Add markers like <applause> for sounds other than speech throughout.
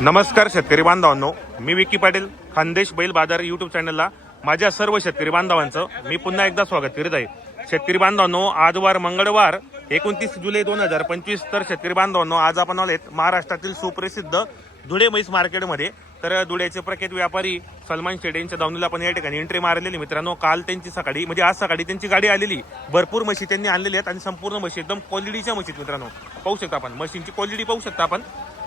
नमस्कार शेतकरी बांधवांनो मी विक्की पाटील खानदेश बैल बाजार युट्यूब चॅनलला माझ्या सर्व शेतकरी बांधवांचं मी पुन्हा एकदा स्वागत करीत आहे. शेतकरी बांधवांनो आजवार मंगळवार एकोणतीस जुलै दोन हजार पंचवीस तर शेतकरी बांधवांनो आज आपण आलेत महाराष्ट्रातील सुप्रसिद्ध धुळे म्हैस मार्केटमध्ये. तर धुळ्याचे प्रख्यात व्यापारी सलमान शेड यांच्या दावणीला आपण या ठिकाणी एंट्री मारलेली मित्रांनो काल त्यांची सकाळी म्हणजे आज सकाळी त्यांची गाडी आलेली. भरपूर म्हशी त्यांनी आणलेली आहेत आणि संपूर्ण म्हशी एकदम क्वालिटीच्या म्हशी मित्रांनो. पाहू शकता आपण मशीनची क्वालिटी पाहू शकता आपण.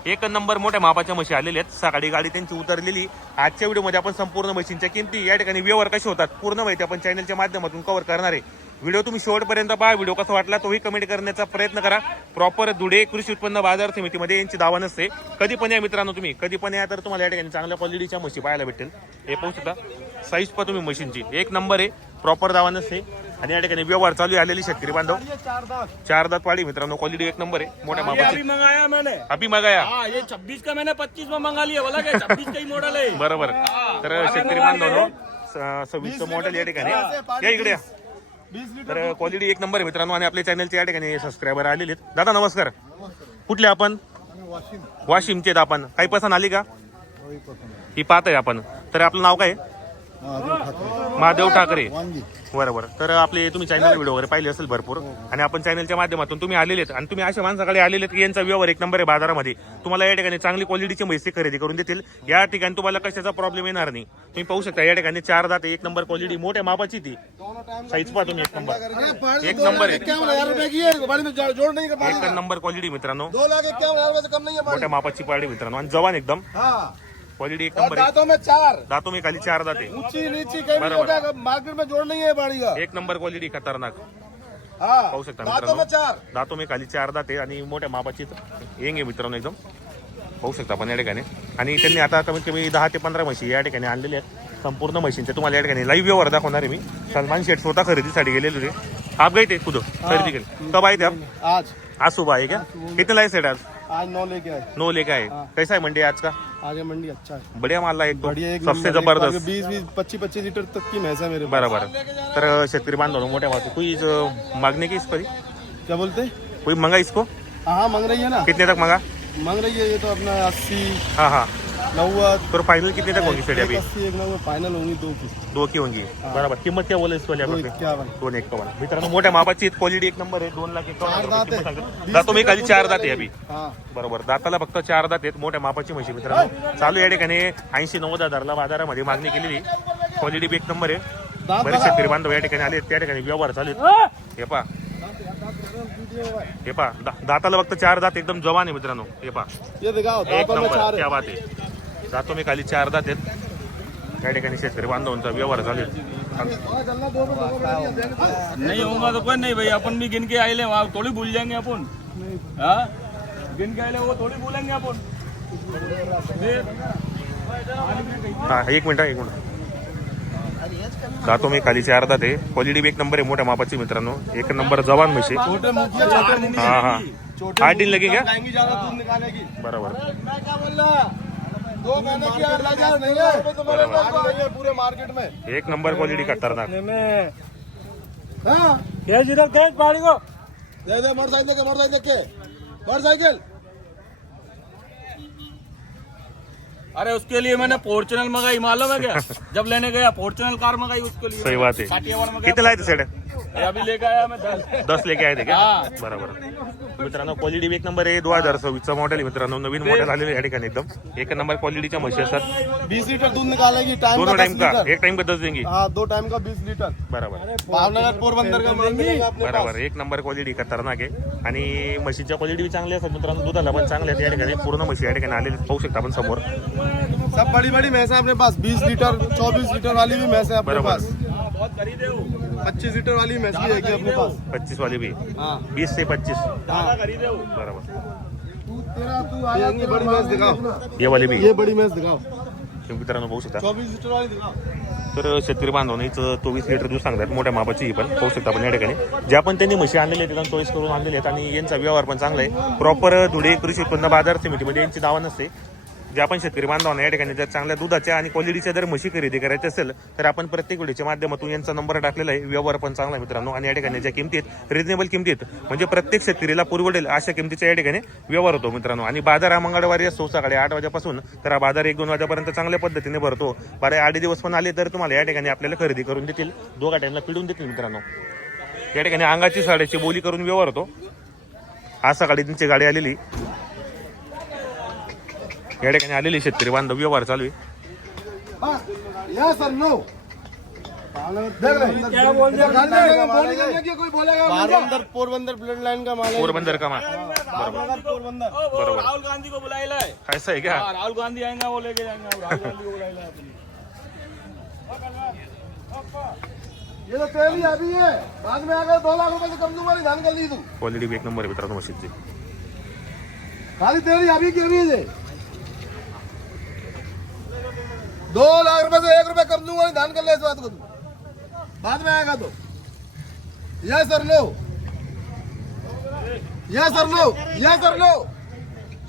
एक नंबर मोठ्या मापाच्या म्हशी आलेल्या आहेत. सकाळी गाडी त्यांची उतरलेली. आजच्या व्हिडिओमध्ये आपण संपूर्ण मशीनच्या किमती या ठिकाणी व्यवहार कसे होतात पूर्ण माहिती आपण चॅनलच्या माध्यमातून कव्हर करणार आहे. व्हिडिओ तुम्ही शेवटपर्यंत पहा. व्हिडिओ कसा वाटला तोही कमेंट करण्याचा प्रयत्न करा. प्रॉपर धुळे कृषी उत्पन्न बाजार समितीमध्ये यांची दावा नसते. कधी पण या मित्रांनो तुम्ही कधी पण या तर तुम्हाला या ठिकाणी चांगल्या क्वालिटीच्या म्हशी पाहायला भेटेल हे पाहू शकता. साईज पहा तुम्ही मशीनची एक नंबर आहे. प्रॉपर दावा नसते. आणि या ठिकाणी व्यवहार चालू आहे आलेली शेतकरी बांधव. चार दात. वाडी मित्रांनो. क्वालिटी एक नंबर आहे. मोठ्या मापाची. अभी मंगाया मैंने. अभी मागाया. हाँ ये 26 का मैंने 25 में मंगा लिया बोला क्या 26 का ही मॉडल है. बरोबर. तर शेतकरी बांधवांनो स- सव्वीसचं मॉडेल या ठिकाणी. या इकडे या. तर क्वालिटी एक नंबर आहे मित्रांनो. आणि आपल्या चॅनलचे या ठिकाणी सबस्क्रायबर आलेले आहेत. दादा नमस्कार. कुठले आपण? वाशिमचे आहेत आपण. काही पसंत आली का? ही पाहत आहे आपण. तर आपलं नाव काय आहे? महादेव ठाकरे. बरोबर तर आपले तुम्ही चॅनल व्हिडिओ वगैरे पाहिले असेल भरपूर. आणि आपण चॅनलच्या माध्यमातून तुम्ही आलेले आहेत. आणि तुम्ही अशा माणसाकडे आलेले आहेत की यांचा व्यवहार एक नंबर आहे बाजारामध्ये. तुम्हाला या ठिकाणी चांगली क्वालिटीची म्हैसी खरेदी करून देतील. या ठिकाणी तुम्हाला कशाचा प्रॉब्लेम येणार नाही. तुम्ही पाहू शकता या ठिकाणी चार दात एक नंबर क्वालिटी मोठ्या मापाची ती. साईज पहा तुम्ही एक नंबर. एक नंबर एक नंबर क्वालिटी मित्रांनो. मोठ्या मापाची पाडी मित्रांनो. आणि जवान एकदम. क्वालिटी एक नंबर दांतों में चार. दातों में खाली चार दाते. ऊंची नीची कहीं बराबर। होगा मार्केट में जोड़ नहीं है बाड़ी का. एक नंबर क्वालिटी खतरनाक. हाँ पाहू शकता दांतों में चार. दातो मी खाली चार दाते आणि मोठ्या मापाची येंग आहे मित्रांनो एकदम. पाहू शकता आपण या ठिकाणी. आणि त्यांनी आता कमीत कमी दहा ते पंधरा म्हशी या ठिकाणी आणलेल्या आहेत. संपूर्ण म्हशींचे तुम्हाला या ठिकाणी लाईव्ह व्यवहार दाखवणार आहे मी. सलमान शेठ स्वतः खरेदीसाठी गेलेले होते. आप गए थे खुद खरेदी केली. कब आए थे आप? आज. आज सुबह आए क्या? कितने लाए सेट आज? आज नौ लेके आए। नौ लेके आए। कैसा है मंडी आज का? आज मंडी अच्छा है। बढ़िया माल एक बढ़िया एक सबसे जबरदस्त। बार बीस बीस पच्चीस पच्चीस लीटर तक की है मेरे पास। बराबर। तर शेतकरी बांधव मोठ्या माल कोई मागने की इस पर? क्या बोलते? कोई मंगा इसको? हाँ हाँ मांग रही है ना। कितने तक मंगा? मांग रही है ये तो अपना अस्सी। हाँ हाँ। नव्वद तो फाइनल कितने तक होगी सेट एक अभी अस्सी एक नव्वद फाइनल होंगी दो की दो की होंगी बरोबर. किंमत काय वाली दो आपण इक्यावन दोन एक कवन मित्रांनो मोठ्या मापाची क्वालिटी एक नंबर आहे दोन लाख चार हजार दात आहे. दातो मी खाली चार दात आहे अभी. हाँ. बरोबर. दाताला फक्त चार दात आहेत मोठ्या मापाची म्हशी मित्रांनो. चालू या ठिकाणी ऐंशी नव्वद हजारला बाजारामध्ये मागणी केलेली. क्वालिटी बी एक नंबर आहे. दात बरेच बघा. शेतकरी बांधव या ठिकाणी आले त्या ठिकाणी व्यवहार चालू आहेत. हे. पा हे पा दाताला फक्त चार दात एकदम जवान आहे मित्रांनो. हे पा ये एक नंबर क्या है बात आहे. जातो मी खाली चार दात आहेत. या ठिकाणी शेतकरी बांधवांचा व्यवहार चालू आहे. नहीं होगा तो कोई नहीं भाई. अपन भी गिन के आए ले वहाँ थोड़ी भूल जाएंगे अपन हाँ? गिन के आए ले वो थोड़ी भूलेंगे अपन फिर हा एक मिनिट एक मिनिट. जातो मी खाली चार दात आहे. क्वालिटी एक नंबर आहे मोठ्या मापाची मित्रांनो. एक नंबर जवान म्हशी. हा हा. आठ दिन लगेगा बरोबर. मैं दो महीने की आठ नहीं है। तो मेरे पास पूरे मार्केट में। एक नंबर क्वालिटी खतरनाक। हाँ। कैच इधर कैच पाड़ी को दे दे मोटरसाइकिल के मोटरसाइकिल देख के। मोटरसाइकिल अरे उसके लिए मैंने फॉर्चुनर मंगाई मालूम है क्या? <laughs> जब लेने गया फॉर्चुनर कार मंगाई उसके लिए। सही बात है। काठियावाड़ में गया किती लायते सेट ये अभी लेके आया मैं दस. लेके आहे ते का? हा. बरोबर. मित्रांनो क्वालिटी एक नंबर आहे. दोन हजार सव्वीसचा मॉडेल आहे मित्रांनो. नवीन मॉडेल आलेलं आहे या ठिकाणी एकदम. एक नंबर क्वालिटीच्या म्हशी असतात. बीस लीटर दूध निकालेगी टाइम दोनों का टाइम का? एक टाइम का दस देंगी? हाँ दो टाइम का बीस लीटर? बरोबर. भावनगर पोरबंदर का माल मिलेगा बरोबर. एक नंबर क्वालिटी खतरनाक आहे आणि म्हशीच्या क्वालिटी बी चांगल्या असतात मित्रांनो. दुधाला पण चांगल्या आहेत या ठिकाणी. पूर्ण म्हशी या ठिकाणी आलेली पाहू शकता आपण समोर. सब बड़ी बड़ी भैंस है अपने पास. बीस लीटर चौबीस लीटर वाली भी भैंस है अपने बराबर। पास. पच्चीस लीटर वाली भी है अपने पास। पच्चीस वाली भी? हाँ। बीस ते पच्चीस। हाँ खरीदे हो बरोबर। ये बड़ी भैंस दिखाओ। ये वाली भी? ये बड़ी भैंस दिखाओ। मित्रांनो शकता। चौबीस लीटर वाली तर शेतकरी बांधवांनी इथं चोवीस लिटर दूध सांगतात. मोठ्या मापाची ही पण. पाहू शकता आपण या ठिकाणी. ज्या पण त्यांनी म्हशी आणलेल्या आहेत त्यांना चॉईस करून आणलेले आहेत आणि यांचा व्यवहार पण चांगला आहे. प्रॉपर धुळे कृषी उत्पन्न बाजार समितीमध्ये यांची दावा नसते. जे आपण शेतकरी बांधवांना या ठिकाणी जर चांगल्या दुधाच्या आणि क्वालिटीच्या जर म्हशी खरेदी करायची असेल तर आपण प्रत्येक व्हिडिओच्या माध्यमातून यांचा नंबर टाकलेला आहे. व्यवहार पण चांगला मित्रांनो. आणि या ठिकाणी ज्या किमतीत रिजनेबल किमतीत म्हणजे प्रत्येक शेतकरीला पुरवडेल अशा किमतीच्या या ठिकाणी व्यवहार होतो मित्रांनो. आणि बाजार हा मंगळवारी असतो सकाळी आठ वाजेपासून तर हा बाजार एक दोन वाजेपर्यंत चांगल्या पद्धतीने भरतो. बारा आठ दिवस पण आले तर तुम्हाला या ठिकाणी आपल्याला खरेदी करून देतील. दोघा टाईमला पिडून देतील मित्रांनो. या ठिकाणी अंगाची साड्याची बोली करून व्यवहार होतो. आज सकाळी त्यांची गाडी आलेली. या ठिकाणी आलेली शेतकरी बांधव व्यवहार चालू आहे. हाँ, सर नो क्या पोरबंदर पोरबंदर ब्लड लाइन का माल पोरबंदर. का माल बरोबर. पोरबंदर. राहुल गांधी को बुलाएला है ऐसा हाँ, राहुल गांधी आएंगे वो लेके जाएंगे राहुल गांधी को बुलाएला है अपनी ये तो तेल ही अभी है बाद में अगर दो लाख रुपए से कम दूंगा नहीं धान कर ली तू। क्वालिटी भी एक नंबर आहे मित्रांनो मशीनची खाली तेल ही अभी क्यों नहीं है। दो लाख रुपए से एक रुपए कम दूँगा नहीं धान कर ले इस बात को तू। बाद में आएगा तो। यस सर लो यस सर लो यस सर लो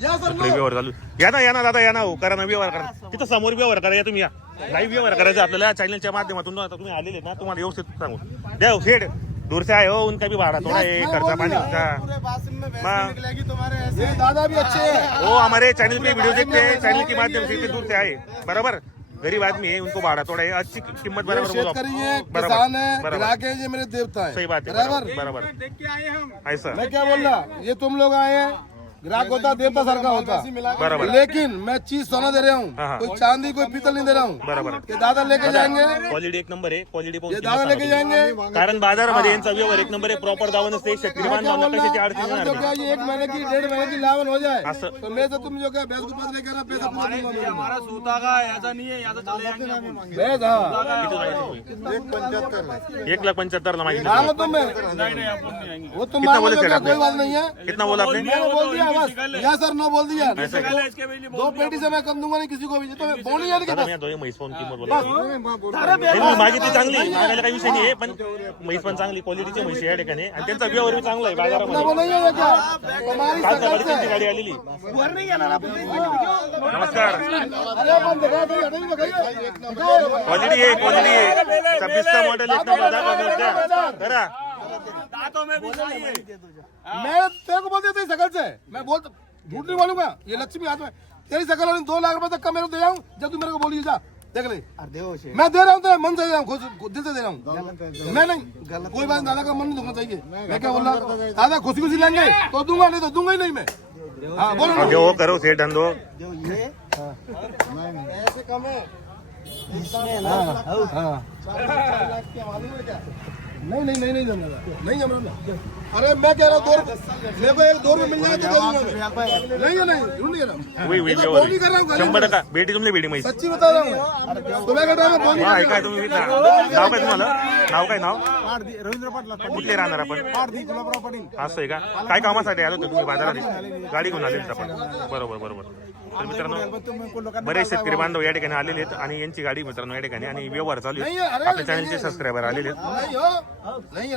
सर व्यवहार चालू या ना या ना दादा या ना हो करा ना व्यवहार करा तिथं समोर व्यवहार करा या? तुम्ही या लाईव्ह व्यवहार करायचा आपल्याला चॅनलच्या माध्यमातून आता तुम्ही आलेले ना तुम्हाला व्यवस्थित सांगू. द्या दूर से आए उनका भी भाड़ा थोड़ा खर्चा पानी का में भैंस। निकलेगी तुम्हारे ऐसे. ये दादा भी अच्छे वो हमारे चैनल पे वीडियो देखते हैं चैनल के माध्यम से दूर से आए बराबर? गरीब आदमी है उनको भाड़ा थोड़ा है अच्छी कीमत बराबर बोलो आप. शेतकरी है बराबर, किसान है बराबर। ग्राहक है ये मेरे देवता है। सही बात है बराबर? बराबर। बराबर ऐसा मैं क्या बोल रहा? ये तुम लोग आए हैं? ग्राहक होता देवता सर का होता. बराबर. लेकिन मैं चीज सोना दे रहा हाँ, हाँ। हूँ. कोई चांदी कोई पीतल नहीं दे रहा हूँ। बरोबर. ये दादा लेके जाएंगे। क्वालिटी एक नंबर आहे. क्वालिटी ये दादा लेके जाएंगे। कारण बाजारामध्ये यांचा व्यवहार एक नंबर आहे. प्रॉपर कशाची अडचण अगर जो येणार क्या नाही. ये एक महीने की डेढ़ महीने की लावन हो जाए. तो मैं तो तुम जो क्या भैंस को पास लेके आना पैसा पूरा दूंगा मैं। हमारा सूता का ऐसा नहीं है यहाँ से चले जाएंगे अपन। भैंस हाँ। किती? एक लाख पंच्याहत्तर ला मागितलं. मैं नहीं नहीं अपन नहीं आएंगे। वो तुम कितना मांगो बोले तो थे क्या आपने? कोई बात नहीं है। कितना बोला आपने? मैंने बोल दिया। बस या सर नो बोल दिया. है दो पेटी से मैं कम दूंगा नहीं किसी को भी तो मैं बोल. बस म्हैस किंमत माझी ती चांगली. मागायला काही विषय नाही आहे पण म्हैस पण चांगली क्वालिटीची म्हैस आहे या ठिकाणी आणि त्यांचा व्यवहार बी चांगला आहे बाजारामध्ये. है गाडी आलेली. नमस्कार। क्वालिटी आहे क्वालिटी आहे. छब्बीसचा मॉडेल एक नंबर दाखवा द्या. करा. दांतों में भी सही मैं तेरे को बोल देता हूँ शकल से। मैं बोल झूठ नहीं बोलूँगा ये लक्ष्मी हाथ में। तेरी शकल वाली दो लाख रुपए तक का मेरे को दे जाऊँ जब तू मेरे को बोली जा देख ले। मैं दे रहा हूँ तो मन से दे रहा हूँ दिल से दे रहा हूँ। मैं नहीं कोई बात दादा का मन नहीं दुखना चाहिए। मैं क्या बोल रहा हूँ? दादा खुशी खुशी लेंगे तो दूँगा नहीं तो दूँगा ही नहीं मैं। हाँ बोलो। ना। घेऊ करो सेठ धंदो हाँ। नहीं नहीं नहीं नहीं जम रहा नहीं जम रहा अरे मैं कह रहा हूँ दो मेरे को एक दो रुपये मिल जाए तो। नहीं है नहीं झूठ नहीं कह रहा हूँ। बोल नहीं कर रहा हूँ शंभर टक्का भेटी तुमले भेटी म्हैस सच्ची बता रहा हूँ। का है हा कर ऐकाय तुम्ही. नाव काय तुम्हाला नाव काय नाव? रवींद्र पाटला कुठले राहणार आपण? असं आहे का? काय कामासाठी आलो होतो तुम्ही? बाजारात? गाडी घेऊन आले आपण. बरोबर बरोबर. तर मित्रांनो बरेच शेतकरी बांधव या ठिकाणी आलेले आहेत आणि यांची गाडी मित्रांनो या ठिकाणी आणि व्यवहार चालू आहे आपल्या चॅनलचे सबस्क्रायबर आलेले आहेत. नहीं हो. नहीं